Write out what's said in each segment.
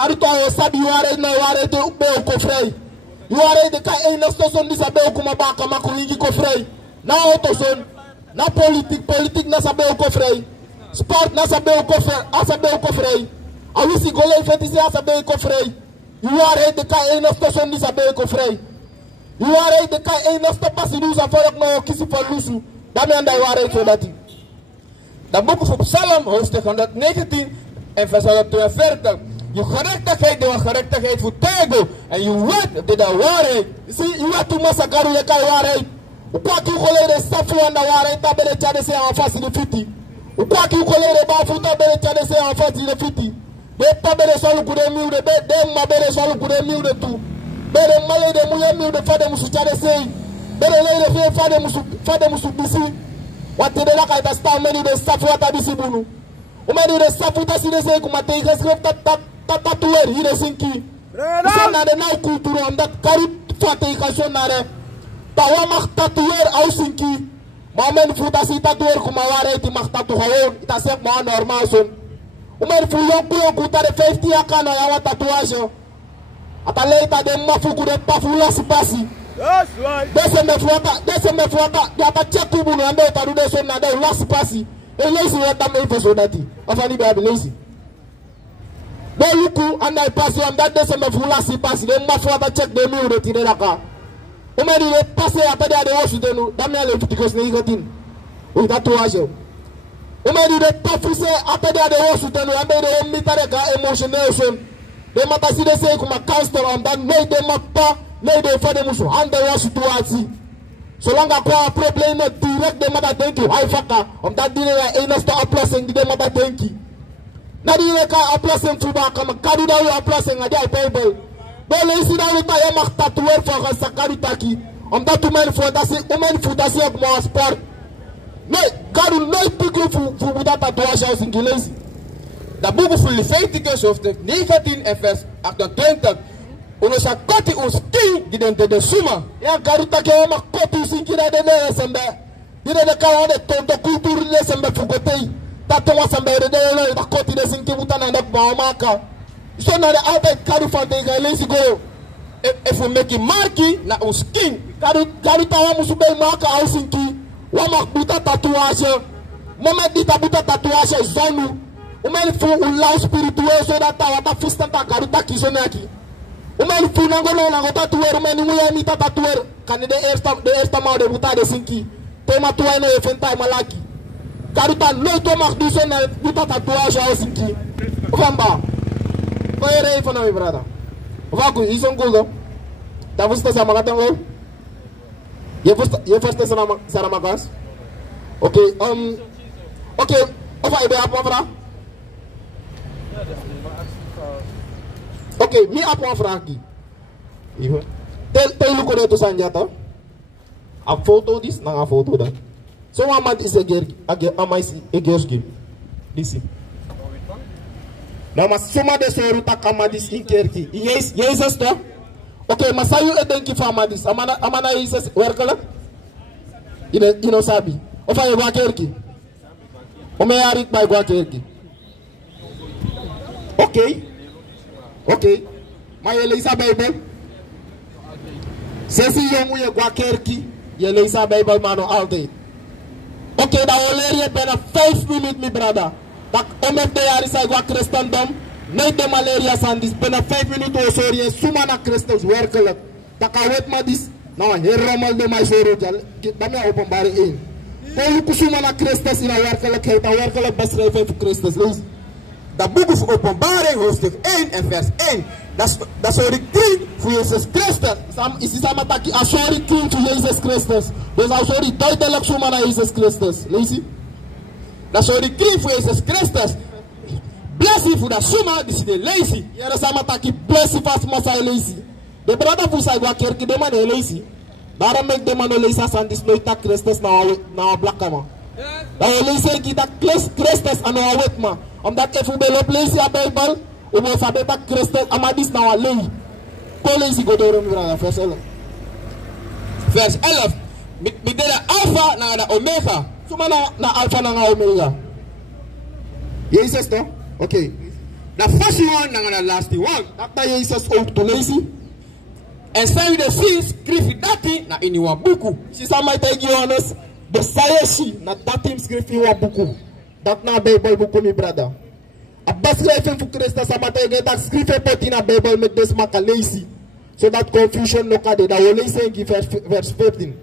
Karuto sabi ware na ware de be ko frei. Ware de ka ena station di sabe ko mabaka makuingi ko frei. Na auto son, na politique na sabe ko frei. Sport na sabe ko frei, asabe ko frei. Awisi gole fetisi asabe ko frei. Ware de ka ena station di sabe ko frei. Ware de ka ena stopasi du sa forok no kisi for lusu. Dami anda ware so dati. Dat boek van Psalm, hoofdstuk 119 en vers 142. Je gerechtigheid, de gerechtigheid voor tego. En je weet dat de waarheid. Si, je weet hoe masakaru je kan waarheid. Ukwaki ukolere safu anda waarheid, tabele chade se anfasi de fiti. Ukwaki ukolere bafu tabele chade se anfasi de fiti. De tabele solu kude miude, de mabele solu kude miude tu. Bere male de muye miude fade musu chade se. Bere leile fe fade musu bisi. Wate de la kaita sta meni de safu wata bisi bunu. Umeni de safu ta side se kumate ike skrif tatuer hide sinki. Sana de nai kulturu omdat karit fate ika sonare. Tawa mag tatuer au sinki. Mamen fu ta si tatuer kumaware iti mag tatu gewoon. Ita sek ma normal son. Umeni fu yonku ta de 50 akana ya wa tatuage. Ata leita de mafuku de pafu lasi pasi. Dese me fuata, yata cheku bunu ande taru de son na de last pasi. E lazy wata me ifeso dati. Afani be abi lazy. De luku ande pasi am dat dese me fu last pasi. De ma fuata check de mi ure tire laka. Umedi de pase apede de wasu denu. Dami ale fitikos ne igatin. U tatuage. Umedi de pafuse apede de wasu denu. Ambe de omitare ka emotional son. De matasi de se kuma counselor am dat nee de mappa. Nee, de vader moest handen was situatie. Zolang ik qua problemen direct de mata denki, hij fakka, omdat die er enigste oplossing die de mata denki. Na die er kan oplossing voetbakken, maar kan die daar je oplossing aan die Bijbel. Bele is daar niet aan je mag tatoeëren van een sakaritaki, omdat u mijn voet dat ze op mijn sport. Nee, kan u nooit pikken voor dat tatoeage als een gelezen. Dat boek van Leviticus hoofdstuk 19 en vers 28. Uno sa koti uski gidente de suma. Ya garuta ke ma koti sinkira de ne sembe. Dire de kawo de tonto kulturu de sembe fukotei. Tato wa sembe de ne da koti de sinki butana de ba maka. So na de altijd karu van de galesi go. If we make marki na uskin. Garuta wa musube maka au sinki. Wa mak buta tatuage. Mama dita buta tatuage zonu. Umeli fu ulau spiritueel so dat ta wata fistanta garuta kisonaki. Umeni funango na ngota tatuer umeni muya mita tatuer kan de eerste maal de buta de sinki tema tuwa no efenta malaki karuta no to mag du so na buta tatuage au sinki vamba koere ifo na mi brada vaku ison gugo ta vusta sama katango ye first sana magas okay okay ofa ibe apo fra. Oké, mi apo een vraag die. Tel luko neto sanjata. A foto dis, na a foto dan. So amad is egerski. Disi. Na mas suma de soru tak amadis inkerki. Yes to. Oké, mas sayu edenki fa amadis. Amana is werkelijk. Ino sabi. Ofa ye wakerki. Ome yarik by wakerki. Oké, maar je leest aan Bijbel. Zesde jongen je kwakerki, je leest aan Bijbel maar nog altijd. Oké, dan leer je bijna 5 minuten, mijn brada. Dat om de jaren zijn qua christendom, nee de malaria zijn dus bijna 5 minuten of zo je suma na Christus werkelijk. Dat kan weet maar dus, nou heel rommel de mij zo rood, dat mij openbaring in. Voor je suma na Christus in de werkelijkheid, dat werkelijk beschrijven voor Christus lees. Dat boek van Openbaring, hoofdstuk 1 en vers 1. Dat is een kring voor Jezus Christus. Is het allemaal dat je een sorry kring voor Jezus Christus. Dus een sorry duidelijk zomaar naar Jezus Christus. Lees je? Dat is een kring voor Jezus Christus. Blessie voor dat zomaar, die is de lazy. Ja, dat is allemaal dat je blessie vast moet zijn lazy. De brada voor zijn kerk, de man is lazy. Daarom maak de man lazy als aan die nooit dat Christus naar een blakke man. Dat je lazy dat Christus aan een wit man. Omdat if we belop lezen in de Bijbel, we moeten saber dat Christus amadis na lei. Ko lezen go door mi vers 11. Vers 11. Met de alpha naar de omega. Suma na alpha na omega. Jezus toch? Oké. The first one and the last one. Dat na Jezus ook te lezen. En zijn we de zin schrijf dat na in uw boek. Si sama tegen Johannes, de sayeshi na datim schrijf in uw boek. Dat na Bijbel boek mi brada. A beschrijving voor Christus sama tegen dat schrijf pot in de Bijbel met des maka lezen. Zodat confusion no kade. Dat we lezen in vers 14.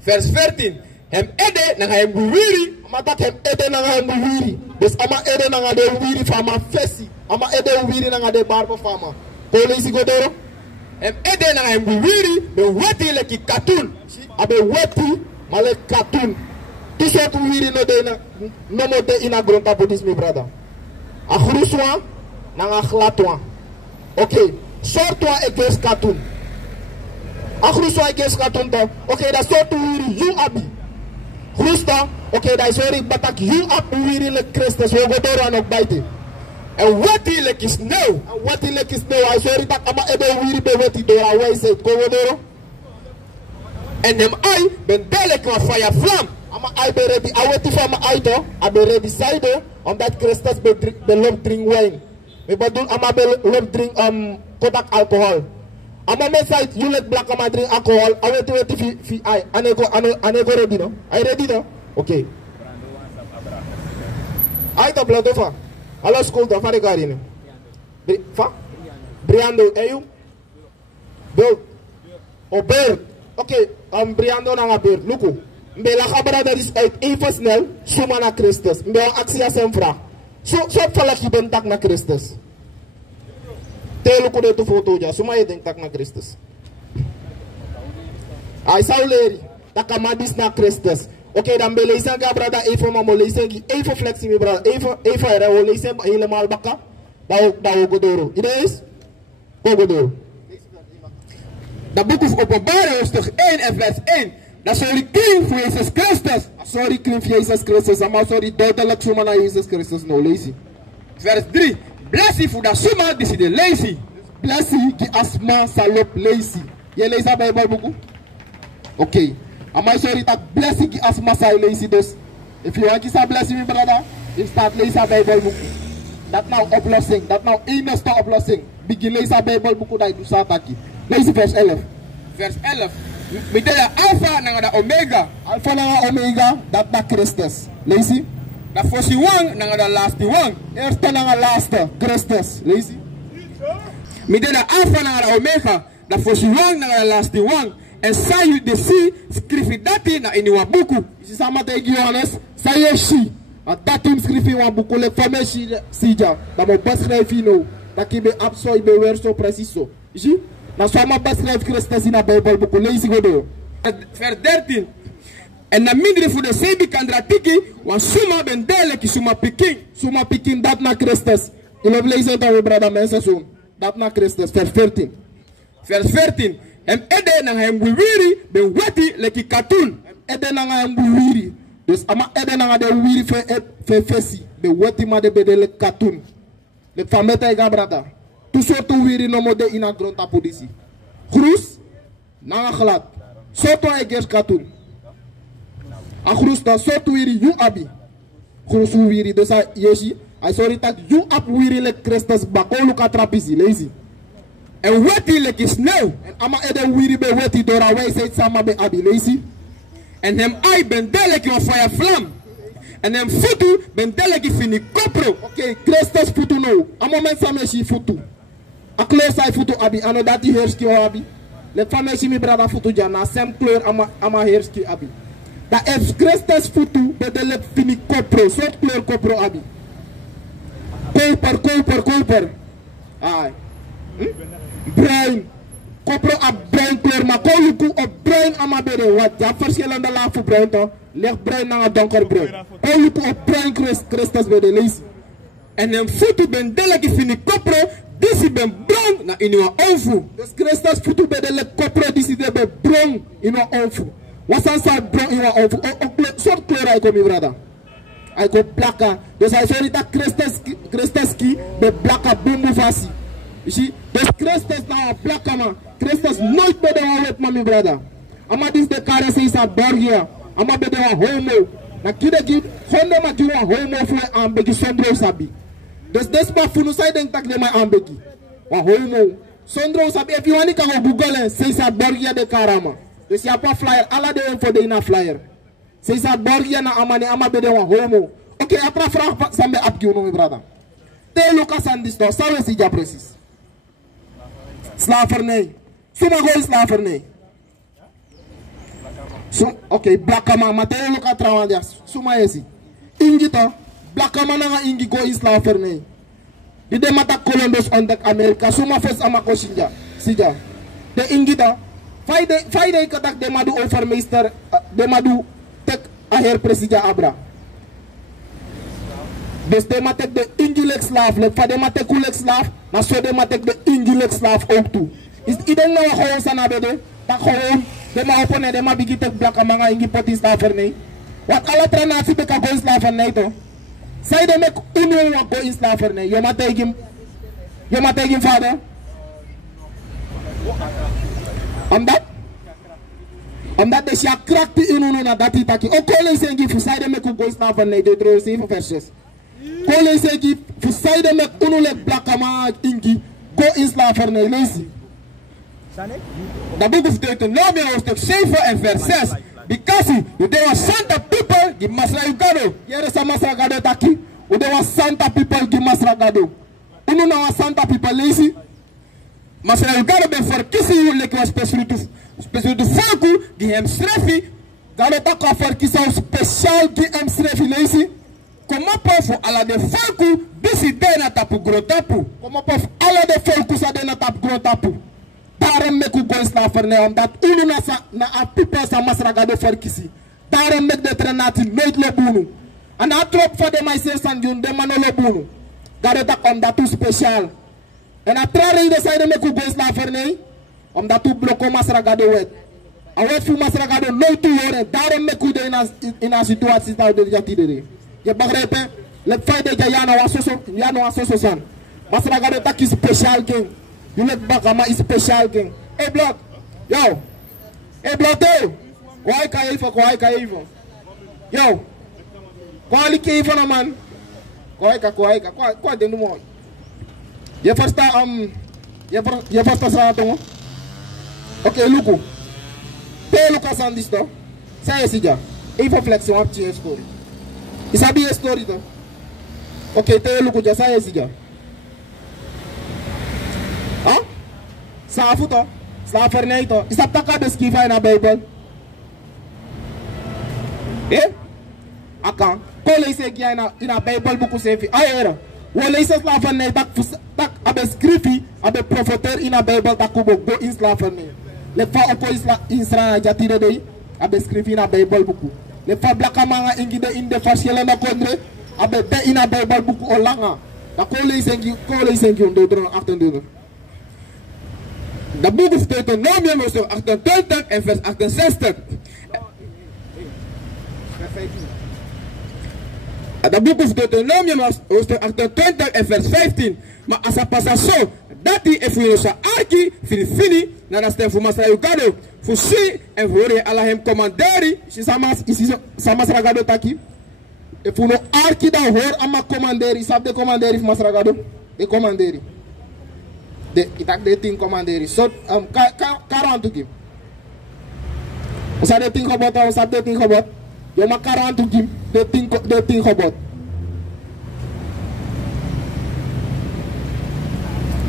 Vers 14. Hem ede na hem wiri. Maar dat hem ede na hem wiri. Dus ama ede na de wiri fama fesi. Ama ede wiri na de barbo fama. Ko lezen godoro. Hem ede na hem wiri. Be weti leki katun. Abe weti male katun. Tisot wiri no de na no mo de ina grondta bodis mi brada. A gruswa na a glatwa. Oké. Sortwa eges katun. A gruswa eges katun to. Oké, dat soort wiri you abi. Grusta, oké, dat is sorry, batak you up wiri le Christus. We go door aan ook bijten. En weti leki sneeuw. En weti leki sneeuw. Hij sorry dat ama ebe wiri be weti door aan wij zet. Ko door. En hem ai ben delek van fire vlam. Ama ai be ready. A weti van ma ai to. A be ready side. Omdat Christus be lop drink wine. We bedoel ama be lop drink kodak alcohol. Ama men side you let black ama drink alcohol. A weti fi ai. Anego ready no? Ai ready no? Okay. Ai to blood over. Hallo school to fare garine. Fa? Briando, you? Bill. Oh, Bear. Okay, Briando na Bear. Luku. Mbela kabara dat is uit even snel. Suma na Christus. Mbela actie as een vraag. So valak je bent tak na Christus. Te luku de tu foto ja. Suma je denkt tak na Christus. Ai zou leren. Tak amadis na Christus. Oké, dan ben je zeggen, brada, even maar lezen, even flexie, brada, even er, lezen helemaal bakken, dat we go door. Idee is? Go door. Dat boek of Openbaring hoofdstuk 1 en vers 1. Dat is sorry kring voor Jezus Christus. Sorry kring voor Jezus Christus, maar sorry duidelijk zomaar naar Jezus Christus, no lezen. Vers 3. Blessie voor dat zomaar die ze de lezen. Blessie die asma salop lezen. Je leest dat Bijbelboek? Oké. Ama sorry dat blessing as massa lazy dus. If you want to blessing me brother, you start lezen Bijbelboek. Dat nou oplossing, dat nou enigste oplossing. Begin lezen Bijbelboek dat je sataki. Lees vers 11. Vers 11. Met de alpha naar de omega. Alpha naar omega, dat na Christus. Lees je? Dat voor si one naar de laatste one. Eerste naar de laatste, Christus. Lees je? Met de alpha naar de omega, dat voor si one naar de laatste one. En zij je de si schrijf dat na in uw boek. Is sama tegen Johannes, zij je si. Dat hem schrijf in uw boek, le fameux sija. Dat moet beschrijven nou. Dat je be absorb be weer zo precies zo. Zie? Na sama beschrijf Christus in de Bijbelboek. Lees je door. Vers 13. En na mindere voor de sebi kandratiki, want suma ben delijk suma pikin. Suma pikin dat na Christus. Je hebt lezen dat we brada mensen zo. Dat na Christus. Vers 14. Vers 14. Hem ede na hem wiri ben weti leki katun. Ede na hem wiri. Dus ama ede na de wiri fe fesi. Be weti ma de bedele katun. Le fameta ega brada. Tu soorten wiri no mode in a grond apodisi. Groes na glad. Soorten egers katun. A groes da soorten wiri you abi. Groes wiri dus a yeshi. I sorry dat you up wiri le Christus bakolu katrapisi. Lazy. En weti leki sneeuw. En ama ede wiri be weti dora wij zet sama be abi. Lazy. En hem ai ben deleki van fire vlam. En hem futu ben deleki fini kopro. Oké, Christus futu no. A moment samen si futu. A kleur sai futu abi. Ano dati herski o abi. Le fame si mi brada futu jana. Sem kleur ama herski abi. Da if Christus futu be delek fini kopro. Soort kleur kopro abi. Koper. Ai. Bruin. Kopro a bruin kleur. Maar koluku op bruin ama bede. Wat? Ja, verschillende laag voor bruin toch? Leg bruin naar een donkerbruin. Koluku op bruin Christus bede. Lees. En hem futu ben deleki fini kopro. Disi ben brown na in uw oven. Dus Christus futu bede le kopro. Disi de be brown in uw oven. Wat zijn ze brown in uw oven? Soort kleur hij komt, brada. Hij komt blakka. Dus hij zegt dat Christus ki be blakka bumbu vasi. You see? Dus Christus nou blakka man. Christus nooit bede wa wet man, brada. Ama dis de kare se isa borgia. Ama bede wa homo. Na kide ki honde ma ki wa homo voor aan begi sondro sabi. Dus despa funu sai denk tak de mai ambeki. Wa homo. Sondro sabi if you want to go Google say sa Borgia de Karama. Dus ya pa flyer ala de info de ina flyer. Say sa Borgia na amane amabe de wa homo. Okay, après vraag sambe apki uno mi brada. Te Lucas andis to sawe si ja precies. Slavernij. Suma go slavernij. Okay, blakama materi Lucas trawandias. Suma esi. Ingito blakama na ingi go slavernij. Di de mata Columbus on the America. Suma fes amako sinja. Sija. De ingito. Friday katak de madu overmeester. De madu tek aher presija abra. Dus de matek de ingilek slaaf, let van de matek kulek slaaf, maar zo de matek de ingilek slaaf ook toe. Is iedereen nou gewoon sana bede? Dat gewoon, de ma openen, de ma bigitek blaka manga ingi poti slavernij. Wat alle tranatie beka go in slavernij toch? Zij de mek union wa go in slavernij. Je ma tegen vader? Omdat de sja krakti in na dat itaki. Ook kolen zijn gif, zij de mek go in slavernij, de droog 7 versjes. Kolen zijn gif, zij de mek unulek blaka manga ingi go in slavernij, lees. Dat boek of Deuteronomium hoofdstuk 7 en vers 6. Because there were Santa people, give Masragado. Here is a Masragado taki. There were Santa people, give Masragado. Unu na was Santa people, lazy. Masragado ben verkiezen jullie was speciaal de volk die hem schreef. Gado tak wa verkiezen speciaal die hem schreef, lazy. Kom op voor alle de volk, bisi dena tapu grotapu. Kom op voor alle de volk sa dena tapu grotapu. Daarom mek u go slavernij, omdat unu na a people sa Masragado verkiezen. Daarom mek de trenati nooit lobunu. En a trop van de meisjes aan jun, de mano lobunu. Gado tak omdat u speciaal. En a trare de zijde mek u go slavernij, omdat u bloko Masragado wet. A wet voor Masragado nooit te horen, daarom mek u de in a situatie dat u de jatidere. Je begrijpt hè? Le feit dat je jano asoso san. Masragado tak is speciaal king. You let back ama is special king. Hey blood. Yo. Hey blood yo. Kwai ka even. Yo. Kwali ke even man. Kwai ka. Kwai de numo. Je versta je versta sa tongo. Okay, luku. Te luka san disto. Say sija. Even flexion up to story. Isabi a story to. Okay, te luku ja say sija. Huh? Slafuto, slavernijto. Is dat taka beschrijven in de Bijbel? Aka. Ko lees ik in de Bijbel boek zeven. Ayera. We lezen slavernij tak beschrijven, abe profeter in de Bijbel tak kubo go in slavernij. Le fa oko Israël jatire dei, abe beschrijven in de Bijbel boek. Le fa blaka manga ingide in de verschillende na kondre, abe de in de Bijbel boek olanga. Da ko lees ik on de 28. Dat boek of Deuteronomium hoofdstuk 28 en vers 68. Dat boek of Deuteronomium hoofdstuk 28 en vers 15. Maar als het pas zo, dat hij even in zijn arki, fini, naar de stem voor Masragado, voor si en voor je alle hem commanderi, is Masragado taki. En voor een arki dan hoor aan mijn commanderi, sap de commanderi van Masragado, de commanderi. Itak de ting commanderi. So, karan to give. Usa de ting hobot, usa de ting hobot. Yo ma karan to give de ting hobot.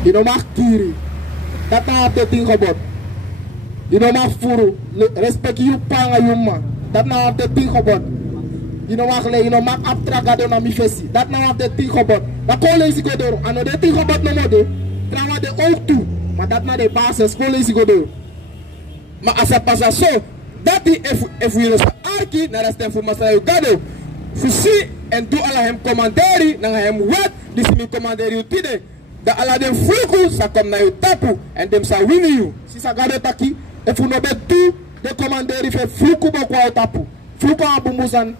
You know ma kiri. Dat na de ting hobot. You know ma furu. Respect you panga yuma. Dat na de ting hobot. You know ma abtragado na mi fesi. Dat na de ting hobot. Dat ko lazy go door. Ano de ting hobot no mode. Trauma de ook toe, maar dat naar de basis school is go. Maar als het pas zo, dat die even je arki naar de stem voor Masragado, fusi en doe alle hem commanderi, naar hem wat, dus mi commanderi utide, dat alle dem vloeken, sa kom naar je tapu en dem sa winnen you. Si sa gade taki, if you no be do de commanderi fe vloeken bo kwa tapu, vloeken abumusan,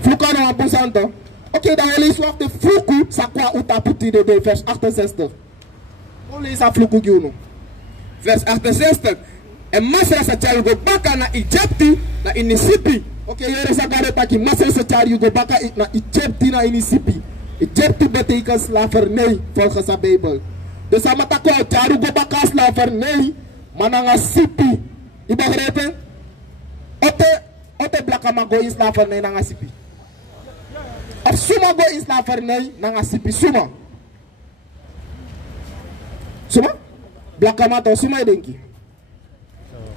vloeken no abusan to. Oké, dan lees je de vloeken, sa kwa utapu tide de vers 68. Hoe lees je vloeken geuno? Vers 68. En Masra sa chari go baka na Egypti na inisipi. Oké, hier is agade taki Masra sa chari go baka na Egypti na inisipi. Egypte betekent slavernij volgens de Bijbel. Dus aan het akkoord, jaru go baka slavernij, mananga sipi. Je begrijpt? Ote blakama go in slavernij nanga sipi. Of suma go in slavernij nanga sipi, suma. Suma? Blakama to, suma denki.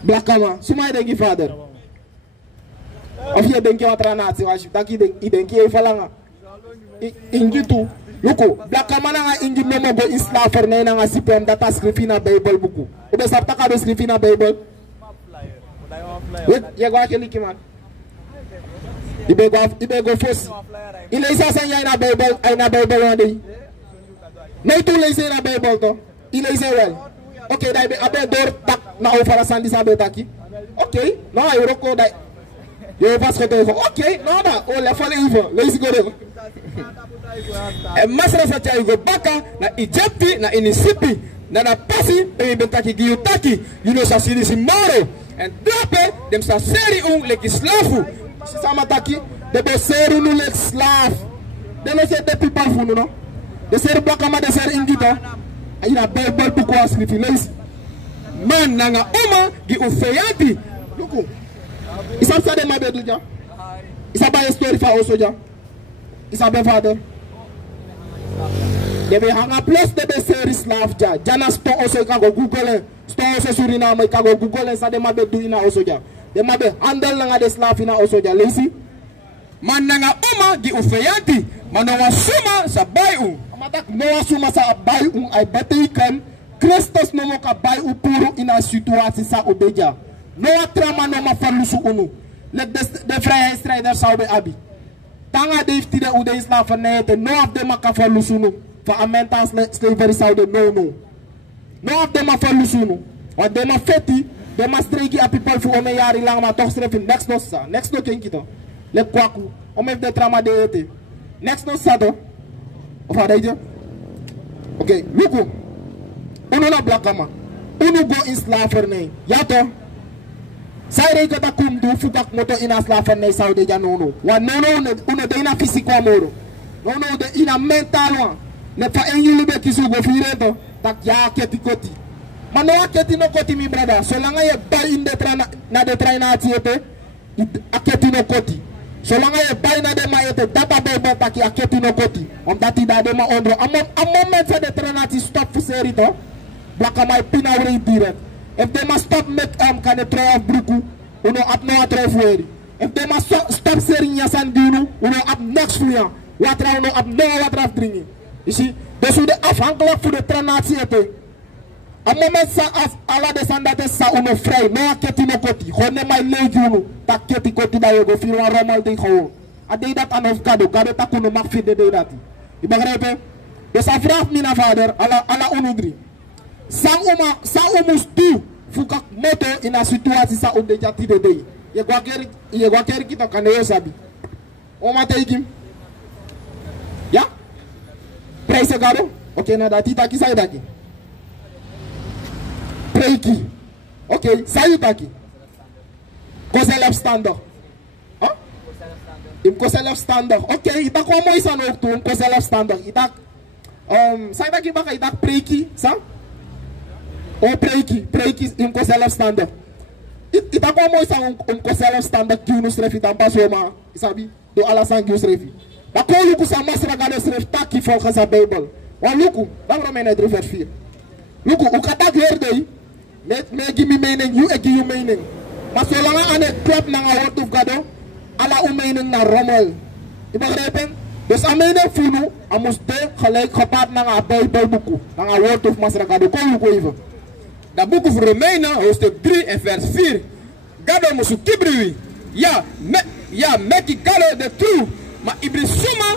Blakama, suma denki vader. Of je denki wat ranatie was, dat je denki even langer. Ingi tu, luku, blakama nanga ingi memo go in slavernij nanga sipi, om dat schrijven na Bijbel buku. Ube sapta ka do schrijven na Bijbel. Je go akeli man. Ibe go fos. Ile isa san jij na Bijbel, ay na Bijbel wande. Nee tu lezen na Bijbel to. Ile isa wel. Oké, dai abe door tak na over san disabe taki. Oké, no ay roko dai. Je vas getuigen. Oké, no da, o le fale even. Lees go de. En masra sa chai go baka na Egypte na inisipi na na pasi e betaki giutaki. You know sa siri simoro. En dape dem sa seri leki slavu. Sama taki de be seri nu lek slav. De no se de pipa funu no. De seri blakama de seri ingito. Ina Bible buku ascrifi lees. Man nanga oma gi ufeyati. Luku. Isa sa de mabedu ja. Isa ba story fa also ja. Isa be father. De be hanga plus de be seri slav ja. Jana sto also ka go Google. Sto also Suriname ka go Google sa de mabedu ina also ja. De mabe handle nanga de slav ina also ja. Leesi. Man nanga oma gi ufeyati. Manonga suma sa bayu. Amadak noa suma sa bayu ay betekent Christus no mo ka bayu puro ina situatie sa obeja. Noa trama no ma falusu unu. Let de vrijheidsstrijders zouden abi. Tanga de heeft de ude slavernij te no of de ma ka falusu nu. Van amenta slavery zouden no. No of de ma falusu nu. Want de ma feti, de ma streeki a people voor ome jari lang maar toch schrijven next no sa. Next no kenki to. Le kwaku. Om heeft de trama de ete. Next no sa to. Of had je? Oké, luku. Uno na blakama. Uno go in slavernij. Ja toch? Zij rekenen dat komt doen voor dat moto in een slavernij zou de janono. Want uno de ina fysico moro. No de ina mental one. Ne fa en jullie be kisu go fireto. Dat ja keti koti. Maar no keti no koti mi brada. Zolang je bij in de trein na de trein atiete, aketi no koti. Zolang je bij na de maete, data bebe taki aketi no koti. Omdat die daar de ma ondro. A moment van de trein ati stop voor serito. Blaka mai pina ure direct. If they must stop make kan de try of bruku, uno up no try for. If they must stop sering yasan dinu, uno up next for ya. Watra uno up no watra drinking. You see, dus hoe de afhankelijk voor de tranatie ete. A moment sa af ala de sandate sa uno vrij, no aketi no koti. Gewoon ne mai leeg uno, tak keti koti da yo go firo een rommel ding gewoon. A deed dat aan of gado tak uno mag vinden de dat. Je begrijpt? Dus a vraagt me naar vader, ala uno drie. Sa umus tu fuka moto in a situatie sa onde jati de dei. Je gwa keri kita kaneo sabi. Oma teikim. Ja? Prijs garo? Oké, na dati taki sai daki. Preiki. Oké, sai taki. Koselef standaard. Huh? Im koselef standaard. Oké, itak wa mo isa no tu koselef standaard. Itak sai daki baka itak preiki, sa? O preiki in koselef standaard. Ita kwa mo isang koselef standaard kiunus refi tampa soma isabi do alasan kius refi. Da ko luku sa masra gade sref taki volgens de Bijbel. Wan luku, dan romene 3 vers 4. Luku, u katak herde me give me meaning, you give you meaning. Maar zolang ane klap na nga word of gado, ala u meaning na rommel. I begrijpen? Dus aan meaning funu, amus de gelijk gepaard na nga Bijbel buku, na nga word of masra gado. Ko luku even. Dat boek van Romeinen, hoofdstuk 3 en vers 4. Gado musu kibriwi. Ja, meki gado de true. Maar ibrisuma,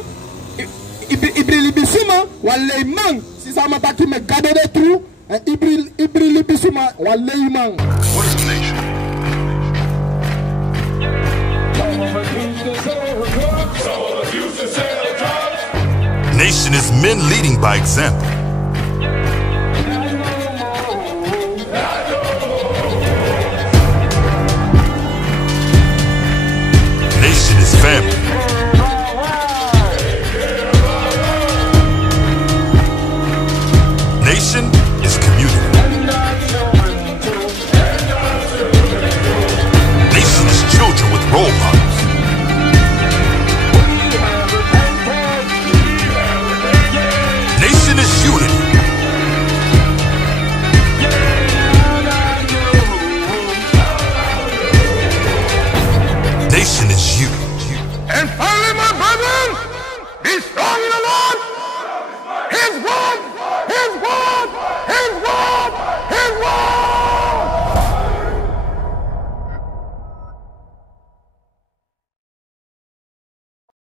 ibrilibisuma, waleimang. Si sama taki me gado de true. En ibrilibisuma, waleimang. What is a nation? Nation is men leading by example. Nation is family.